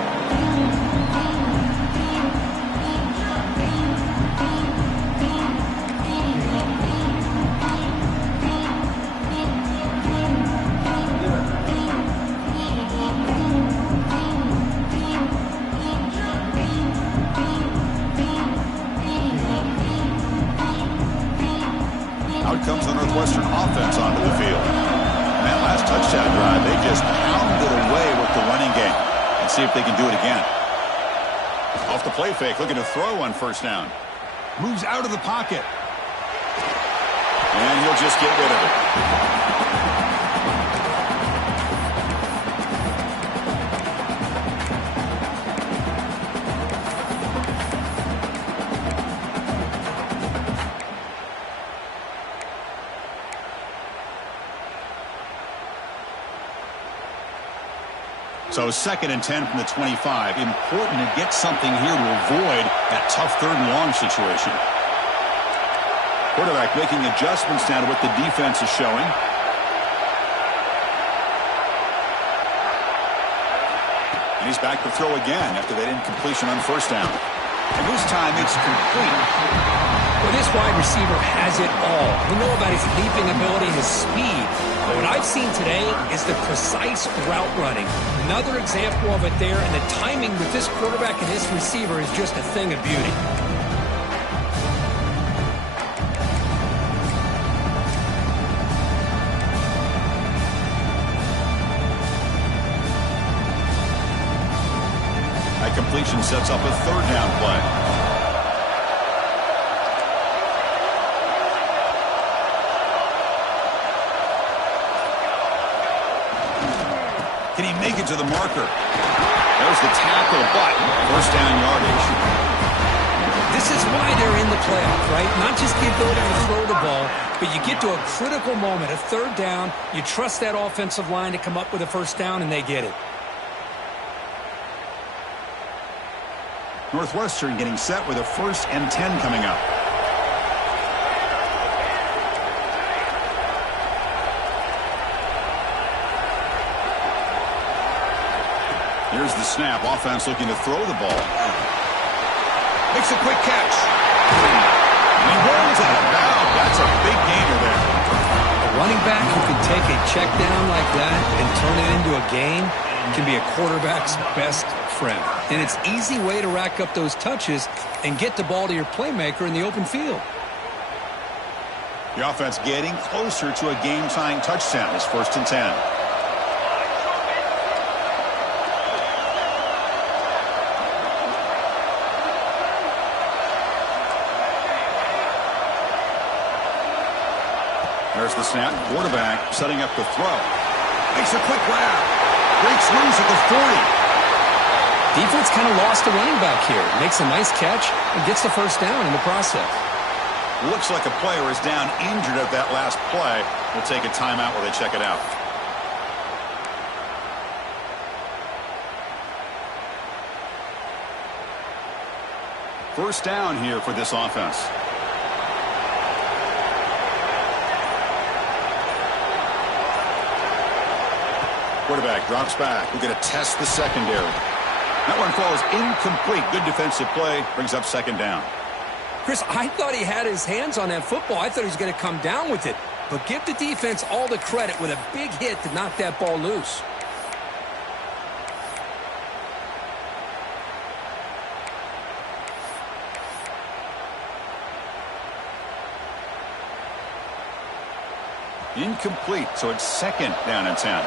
Out comes the Northwestern offense onto the field. And that last touchdown drive, they just pounded away with the running game. And see if they can do it again. Off the play fake, looking to throw on 1st down. Moves out of the pocket. And he'll just get rid of it. So 2nd and 10 from the 25. Important to get something here to avoid that tough 3rd and long situation. Quarterback making adjustments now to what the defense is showing. And he's back to throw again after that incompletion on 1st down. And this time it's complete. Well, this wide receiver has it all. We know about his leaping ability, his speed. But what I've seen today is the precise route running. Another example of it there, and the timing with this quarterback and this receiver is just a thing of beauty. That completion sets up a 3rd down play. Can he make it to the marker? There's the tackle, but 1st down yardage. This is why they're in the playoff, right? Not just the ability to throw the ball, but you get to a critical moment, a 3rd down. You trust that offensive line to come up with a 1st down, and they get it. Northwestern getting set with a 1st and 10 coming up. Here Here's the snap. Offense looking to throw the ball. Makes a quick catch. And he rolls out of bounds. That's a big gainer there. A running back who can take a check down like that and turn it into a gain can be a quarterback's best friend. And it's an easy way to rack up those touches and get the ball to your playmaker in the open field. The offense getting closer to a game-tying touchdown. It's 1st and 10. There's the snap. Quarterback setting up the throw. Makes a quick grab. Breaks loose at the 40. Defense kind of lost a running back here. Makes a nice catch and gets the first down in the process. Looks like a player is down injured at that last play. We'll take a timeout while they check it out. First down here for this offense. Quarterback drops back. We're going to test the secondary. That one falls incomplete. Good defensive play. Brings up 2nd down. Chris, I thought he had his hands on that football. I thought he was going to come down with it. But give the defense all the credit with a big hit to knock that ball loose. Incomplete, so it's 2nd down and 10.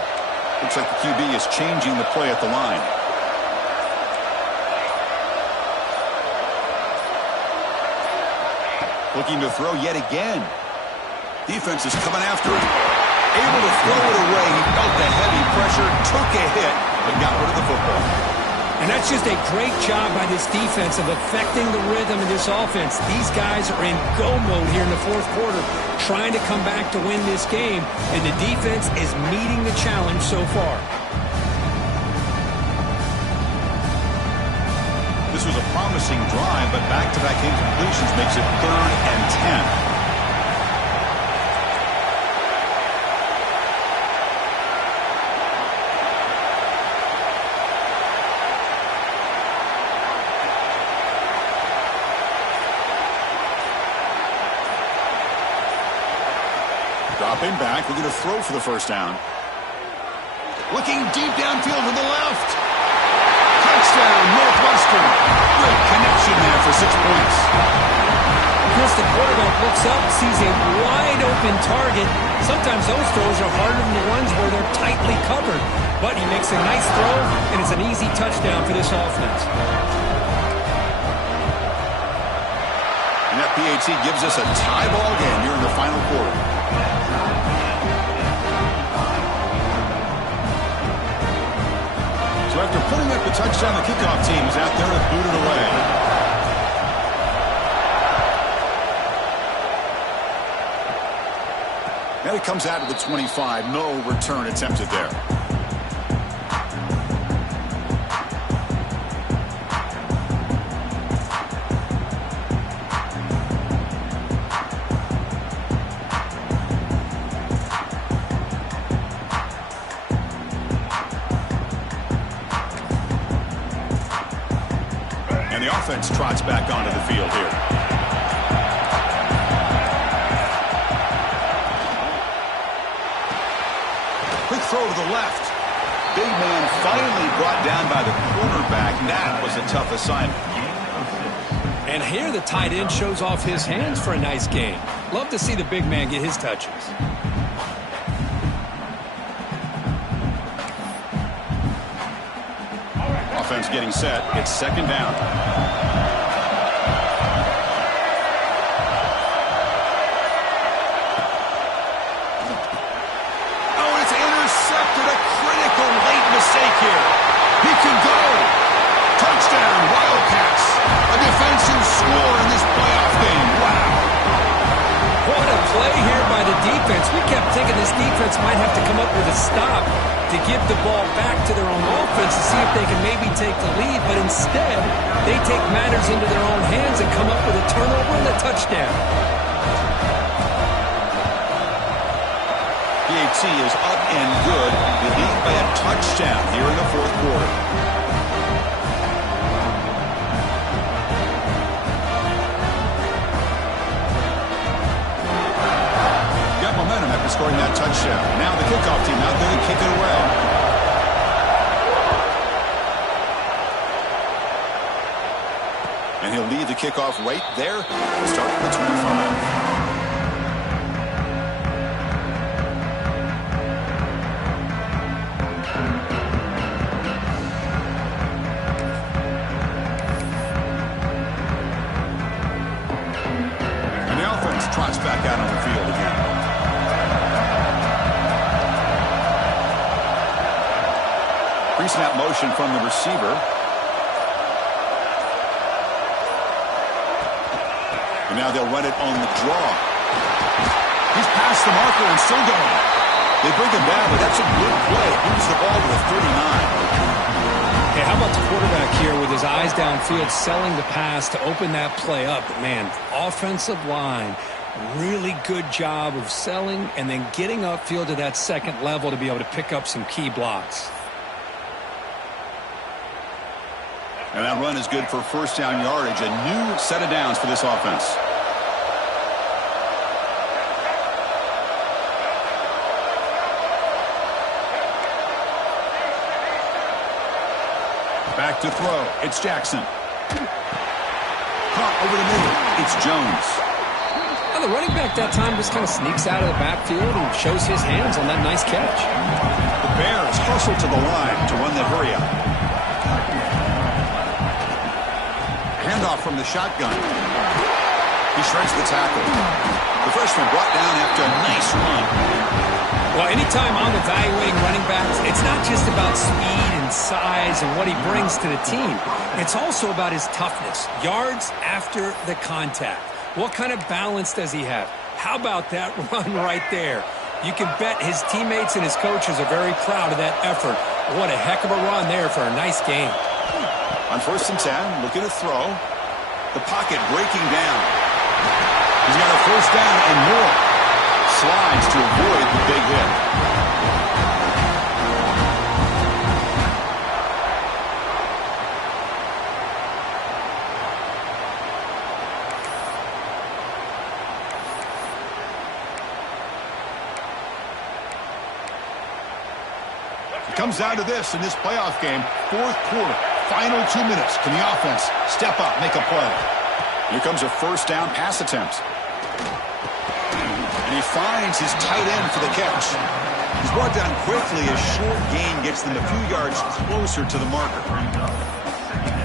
Looks like the QB is changing the play at the line. Looking to throw yet again. Defense is coming after him. Able to throw it away. He felt the heavy pressure, took a hit, but got rid of the football. And that's just a great job by this defense of affecting the rhythm of this offense. These guys are in go mode here in the 4th quarter, trying to come back to win this game, and the defense is meeting the challenge so far. This was a promising drive, but back-to-back incompletions makes it 3rd and 10. Dropping back, we're going to throw for the first down. Looking deep downfield to the left. Touchdown, Northwestern. Good connection there for 6 points. Chris, the quarterback looks up, sees a wide-open target. Sometimes those throws are harder than the ones where they're tightly covered. But he makes a nice throw, and it's an easy touchdown for this offense. And that PAT gives us a tie ball game here in the final quarter. So after putting up the touchdown, the kickoff team is out there to boot it away. Now he comes out to the 25. No return attempted there. And the offense trots back onto the field here. Quick throw to the left. Big man finally brought down by the quarterback. That was a tough assignment. And here the tight end shows off his hands for a nice game. Love to see the big man get his touches. Offense getting set. It's 2nd down. Oh, it's intercepted. A critical late mistake here. He can go. Touchdown, Wildcats. A defensive score in this playoff game. Wow. What a play here by the defense. We kept thinking this defense might have to come up with a stop to give the ball back to their own offense to see if they can maybe take the lead, but instead they take matters into their own hands and come up with a turnover and a touchdown. PAT is up and good. They lead by a touchdown here in the 4th quarter. And he'll lead the kickoff right there. Start at the 25. Trots back out on the field again. Pre-snap motion from the receiver. And now they'll run it on the draw. He's past the marker and still going. They bring him down, but that's a good play. Moves the ball to the 39. Hey, how about the quarterback here with his eyes downfield, selling the pass to open that play up? Man, offensive line, really good job of selling and then getting upfield to that second level to be able to pick up some key blocks. And that run is good for first down yardage. A new set of downs for this offense. Back to throw. It's Jackson. Caught over the middle. It's Jones. Now the running back that time just kind of sneaks out of the backfield and shows his hands on that nice catch. The Bears hustle to the line to run the hurry up. Handoff from the shotgun. He shreds the tackle. The freshman brought down after a nice run. Well, anytime I'm evaluating running backs, it's not just about speed and size and what he brings to the team. It's also about his toughness, yards after the contact. What kind of balance does he have? How about that run right there? You can bet his teammates and his coaches are very proud of that effort. What a heck of a run there for a nice game. On 1st and 10, looking to throw. The pocket breaking down. He's got a first down and more. Slides to avoid the big hit. It comes down to this in this playoff game. 4th quarter, final 2 minutes. Can the offense step up, make a play? Here comes a first down pass attempt. And he finds his tight end for the catch. He's brought down quickly. A short gain gets them a few yards closer to the marker.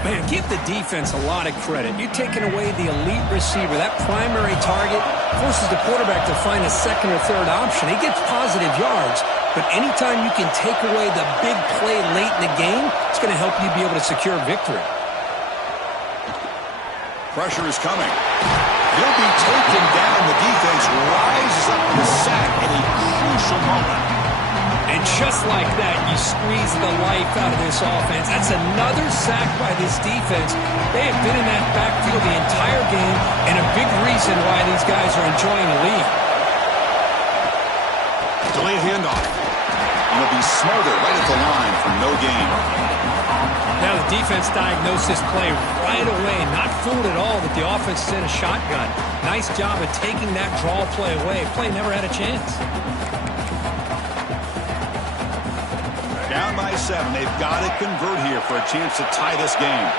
Man, give the defense a lot of credit. You're taking away the elite receiver. That primary target forces the quarterback to find a second or third option. He gets positive yards, but anytime you can take away the big play late in the game, it's going to help you be able to secure victory. Pressure is coming. He'll be taken down. The defense rises up in the sack at a crucial moment. And just like that, you squeeze the life out of this offense. That's another sack by this defense. They have been in that backfield the entire game, and a big reason why these guys are enjoying the lead. Delay handoff. And he'll be smothered right at the line for no gain. Now the defense diagnosed this play right away. Not fooled at all that the offense is in a shotgun. Nice job of taking that draw play away. Play never had a chance. Down by 7. They've got to convert here for a chance to tie this game.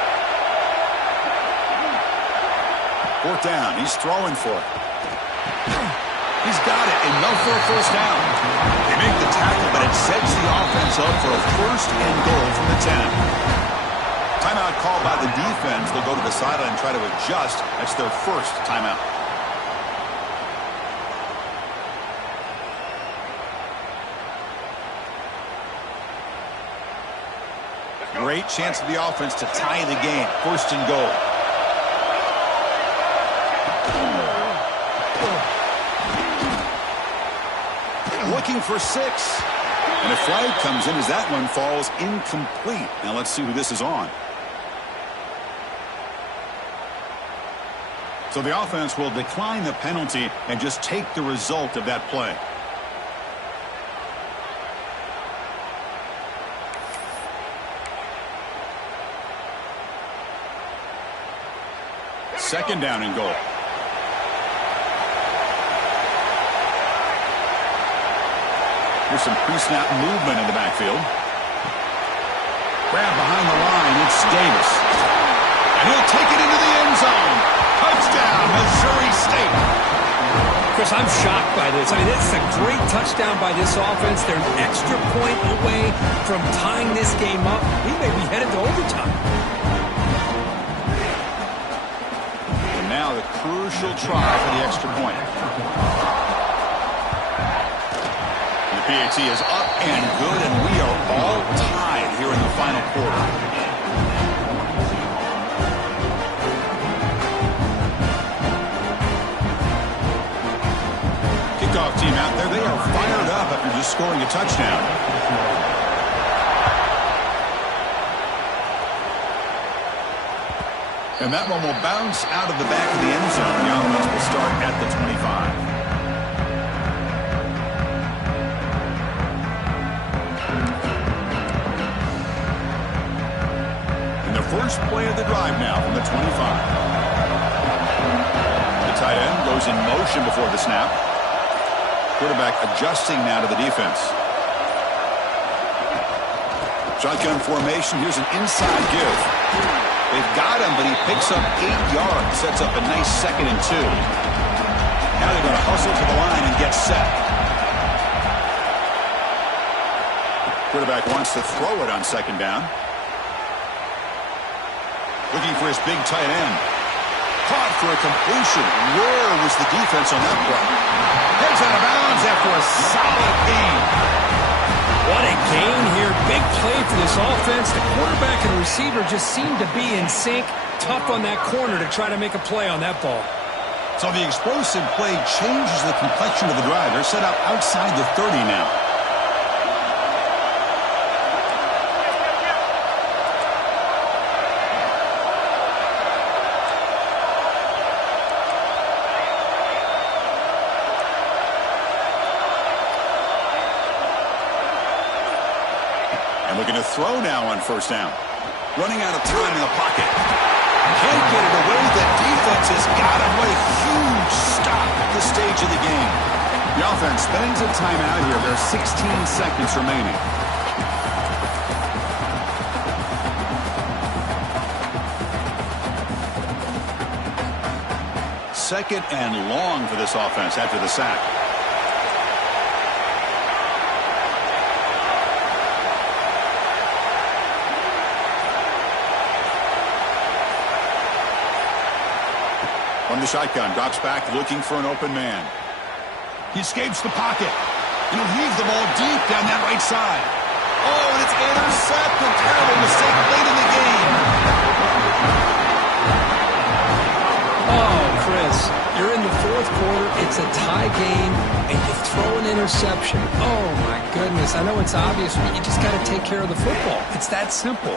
4th down. He's throwing for it. He's got it. Enough for a first down. They make the tackle, but it sets the offense up for a first and goal from the 10. Timeout called by the defense. They'll go to the sideline and try to adjust. That's their first timeout. Great chance for the offense to tie the game. 1st and goal. Looking for 6. And a flag comes in as that one falls incomplete. Now let's see who this is on. So the offense will decline the penalty and just take the result of that play. Second down and goal. There's some pre-snap movement in the backfield. Grab behind the line. It's Davis. And he'll take it into the end State. Chris, I'm shocked by this. I mean, this is a great touchdown by this offense. They're an extra point away from tying this game up. We may be headed to overtime. And now the crucial try for the extra point. And the PAT is up and good, and we are all tied here in the final quarter. Kickoff team out there. They are fired up after just scoring a touchdown. And that one will bounce out of the back of the end zone. The offense will start at the 25. And the first play of the drive now from the 25. The tight end goes in motion before the snap. Quarterback adjusting now to the defense. Shotgun formation. Here's an inside give. They've got him, but he picks up 8 yards. Sets up a nice 2nd and 2. Now they're going to hustle to the line and get set. Quarterback wants to throw it on 2nd down. Looking for his big tight end. Caught for a completion. Where was the defense on that play? Heads out of bounds after a solid gain. What a gain here. Big play for this offense. The quarterback and receiver just seem to be in sync. Tough on that corner to try to make a play on that ball. So the explosive play changes the complexion of the drive. They're set up outside the 30 now. Looking to throw now on 1st down. Running out of time in the pocket. Can't get it away. The defense has got him. What a huge stop at this stage of the game. The offense spends a timeout here. There are 16 seconds remaining. Second and long for this offense after the sack. From the shotgun, drops back, looking for an open man. He escapes the pocket. And he'll heave the ball deep down that right side. Oh, and it's intercepted. Terrible mistake late in the game. Oh, Chris, you're in the 4th quarter. It's a tie game, and you throw an interception. Oh, my goodness. I know it's obvious, but you just got to take care of the football. It's that simple.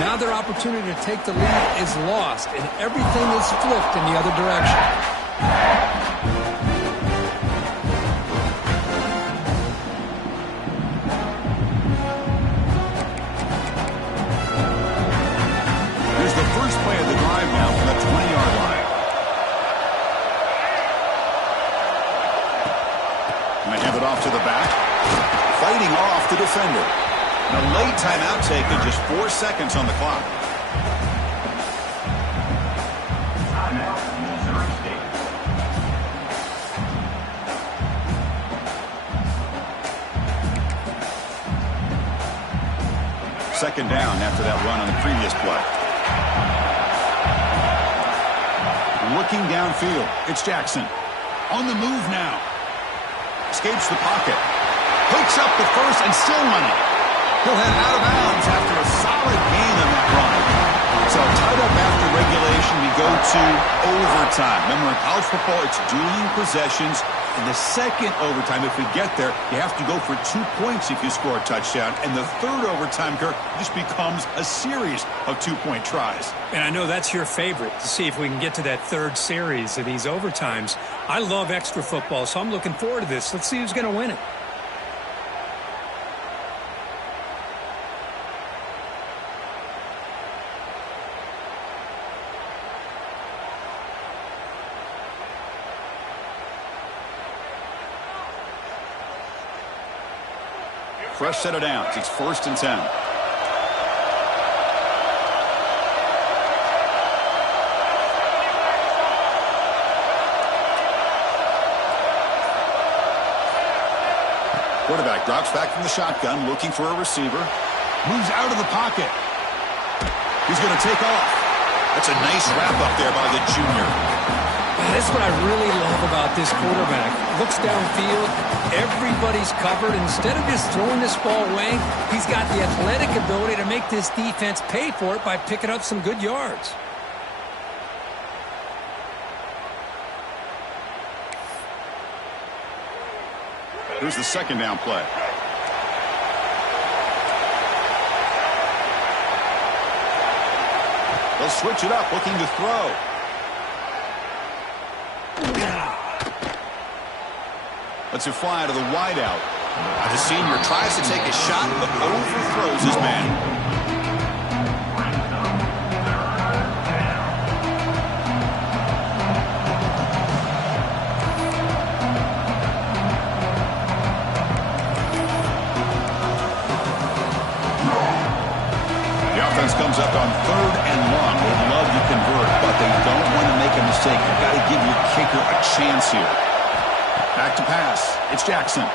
Now their opportunity to take the lead is lost, and everything is flipped in the other direction. Here's the first play of the drive now from the 20-yard line. And they hand it off to the back. Fighting off the defender. And a late timeout taken, just 4 seconds on the clock. Second down after that run on the previous play. Looking downfield, it's Jackson. On the move now. Escapes the pocket. Hooks up the first and still running. He'll head out of bounds after a solid gain on that run. So tied up after regulation, we go to overtime. Remember, in college football, it's dueling possessions. In the second overtime, if we get there, you have to go for 2 points if you score a touchdown. And the third overtime, Kirk, just becomes a series of 2-point tries. And I know that's your favorite, to see if we can get to that third series of these overtimes. I love extra football, so I'm looking forward to this. Let's see who's going to win it. Fresh set of downs. It's 1st and 10. Drops back from the shotgun, looking for a receiver. Moves out of the pocket. He's going to take off. That's a nice wrap up there by the junior. That's what I really love about this quarterback. Looks downfield, everybody's covered. Instead of just throwing this ball away, he's got the athletic ability to make this defense pay for it by picking up some good yards. Here's the second down play. They'll switch it up, looking to throw. Lets it fly to the wideout. The senior tries to take a shot, but overthrows his man. Comes up on 3rd and long. They'd love to convert, but they don't want to make a mistake. You've got to give your kicker a chance here. Back to pass. It's Jackson.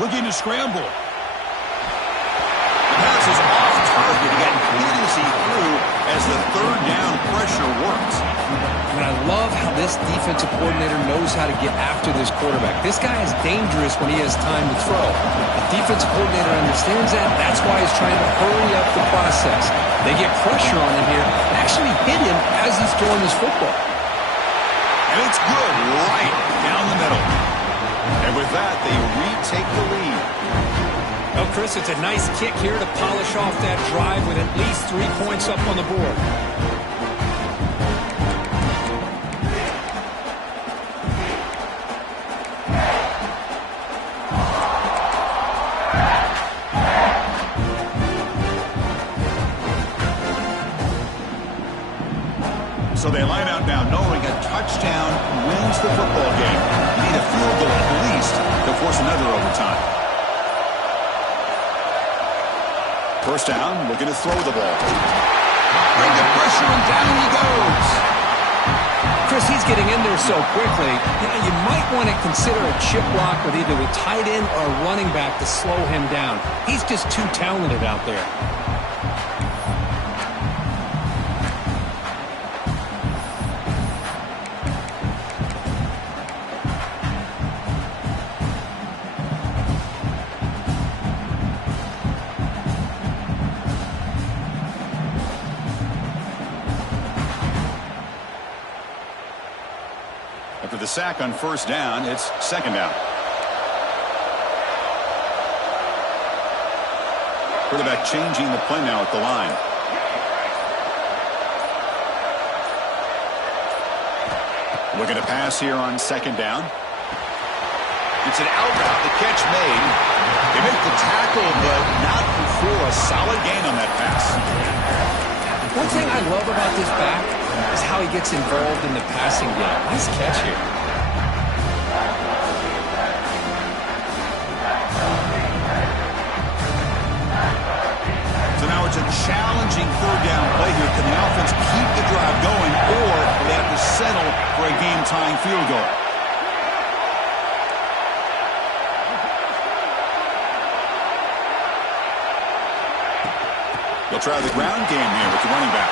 Looking to scramble. The pass is off target. He got hit as he threw as the 3rd down pressure works. And I love how this defensive coordinator knows how to get after this quarterback. This guy is dangerous when he has time to throw. The defensive coordinator understands that. That's why he's trying to hurry up the process. They get pressure on him here and actually hit him as he's throwing this football. And it's good right down the middle. And with that, they retake the lead. Well, Chris, it's a nice kick here to polish off that drive with at least 3 points up on the board. So they line out now knowing a touchdown wins the football game. You need a field goal at least to force another overtime. First down, looking to throw the ball. Bring the pressure and down he goes. Chris, he's getting in there so quickly. You might want to consider a chip block with either a tight end or a running back to slow him down. He's just too talented out there. After the sack on first down, it's second down. Quarterback changing the play now at the line. Looking to pass here on second down. It's an out route. The catch made. They make the tackle, but not before a solid gain on that pass. One thing I love about this back is how he gets involved in the passing game. Nice catch here. So now it's a challenging third down play here. Can the offense keep the drive going, or they have to settle for a game-tying field goal? They'll try the ground game here with the running back.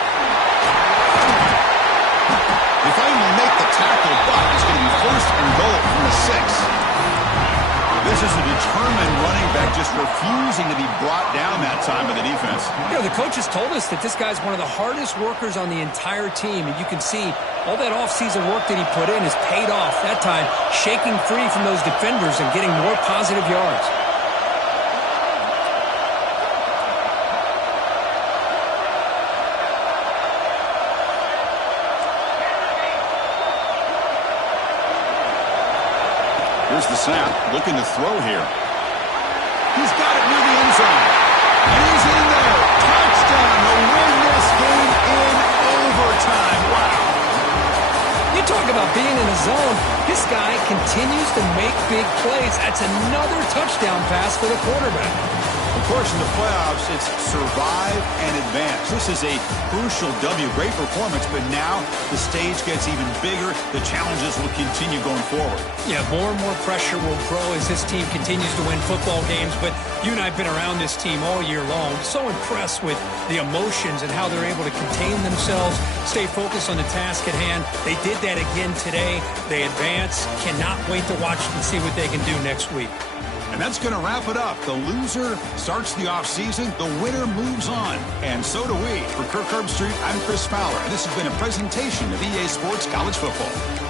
They finally make the tackle, but it's going to be first and goal from the 6. This is a determined running back just refusing to be brought down that time by the defense. You know, the coaches told us that this guy's one of the hardest workers on the entire team, and you can see all that offseason work that he put in has paid off. That time, shaking free from those defenders and getting more positive yards. Here's the snap, looking to throw here. He's got it near the end zone. And he's in there. Touchdown to win this game in overtime. Wow. You talk about being in a zone. This guy continues to make big plays. That's another touchdown pass for the quarterback. Of course, in the playoffs, it's survive and advance. This is a crucial W. Great performance, but now the stage gets even bigger. The challenges will continue going forward. Yeah, more and more pressure will grow as this team continues to win football games. But you and I have been around this team all year long. So impressed with the emotions and how they're able to contain themselves, stay focused on the task at hand. They did that again today. They advance. Cannot wait to watch and see what they can do next week. And that's going to wrap it up. The loser starts the offseason. The winner moves on. And so do we. For Kirk Herbstreit, I'm Chris Fowler. And this has been a presentation of EA Sports College Football.